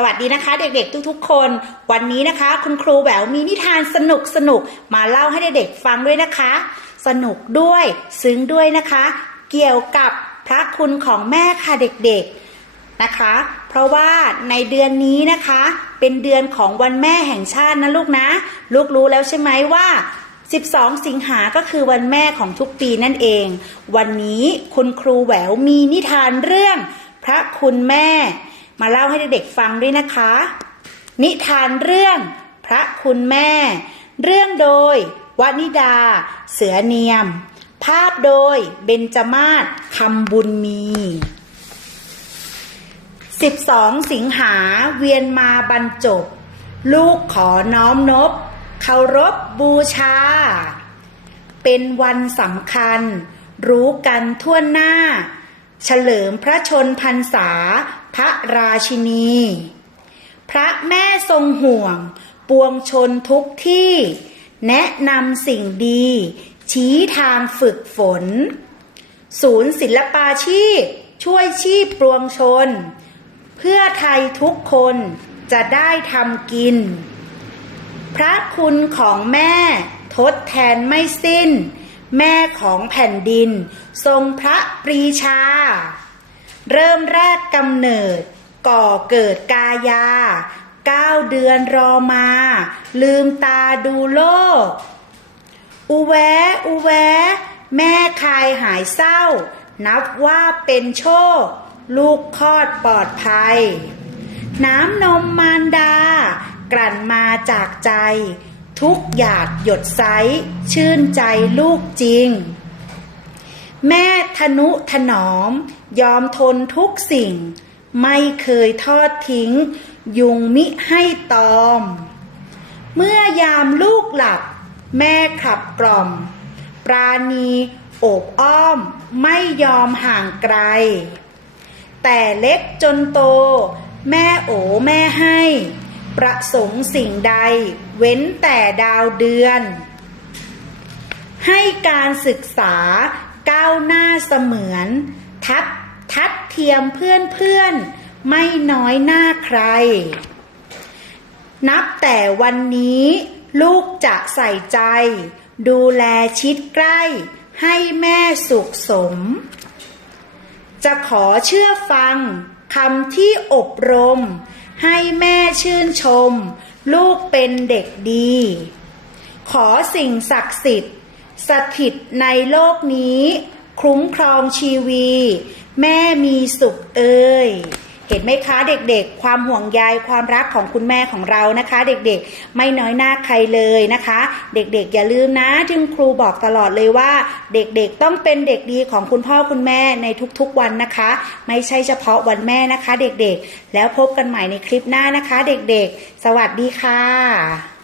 สวัสดีนะคะเด็กๆทุกๆ คน วันนี้นะคะ คุณครูแหววมีนิทานสนุกสนุกๆมาเล่าให้เด็กๆฟังด้วยนะคะ สนุกด้วยซึ้งด้วยนะคะ เกี่ยวกับพระคุณของแม่ค่ะเด็กๆนะคะ เพราะว่าในเดือนนี้นะคะ เป็นเดือนของวันแม่แห่งชาตินะลูกนะ ลูกรู้แล้วใช่ไหมว่า12 สิงหาก็คือวันแม่ของทุกปีนั่นเอง วันนี้คุณครูแหววมีนิทานเรื่อง พระคุณแม่ มาเล่าให้เด็กๆฟังด้วยนะคะ นิทานเรื่องพระคุณแม่ เรื่องโดยวนิดา เสือเนียม ภาพโดยเบญจมาศคำบุญมี 12 สิงหาเวียนมาบรรจบ ลูกขอน้อมนบเคารพบูชา เป็นวันสำคัญ รู้กันทั่วหน้า เฉลิมพระชนพรรษา พระราชินี พระแม่ทรงห่วง ปวงชนทุกที่ แนะนำสิ่งดี ชี้ทางฝึกฝน ศูนย์ศิลปาชีพ ช่วยชีพปวงชน เพื่อไทยทุกคนจะได้ทำกิน พระคุณของแม่ทดแทนไม่สิ้น แม่ของแผ่นดิน ทรงพระปรีชา เริ่มแรกกำเนิด ก่อเกิดกายาเก้าเดือนรอมา ลืมตาดูโลก อุแวอุแว แม่คายหายเศร้า นับว่าเป็นโชค ลูกคลอดปลอดภัย น้ำนมมารดา กลั่นมาจากใจ ทุกหยาดหยดใส ชื่นใจลูกจริง แม่ทนุถนอม ยอมทนทุกสิ่ง ไม่เคยทอดทิ้ง ยุงมิให้ตอม เมื่อยามลูกหลับ แม่ขับกล่อม ปราณีโอบอ้อม ไม่ยอมห่างไกล แต่เล็กจนโต แม่โอแม่ให้ ประสงค์สิ่งใด เว้นแต่ดาวเดือน ให้การศึกษา ก้าวหน้าเสมือน ทัดทัดเทียมเพื่อนเพื่อนไม่น้อยหน้าใคร นับแต่วันนี้ลูกจะใส่ใจ ดูแลชิดใกล้ ให้แม่สุขสม จะขอเชื่อฟังคำที่อบรม ให้แม่ชื่นชม ลูกเป็นเด็กดี ขอสิ่งศักดิ์สิทธิ์ สถิตในโลกนี้ คุ้มครองชีวี แม่มีสุขเอ่ยเห็นไหมคะเด็กๆ ความห่วงใยความรักของคุณแม่ของเรานะคะ เด็กๆ ไม่น้อยหน้าใครเลยนะคะ เด็กๆ อย่าลืมนะที่คุณครูบอกตลอดเลยว่า เด็กๆ ต้องเป็นเด็กดีของคุณพ่อคุณแม่ในทุกๆวันนะคะ ไม่ใช่เฉพาะวันแม่นะคะ เด็กๆ แล้วพบกันใหม่ในคลิปหน้านะคะ เด็กๆ สวัสดีค่ะ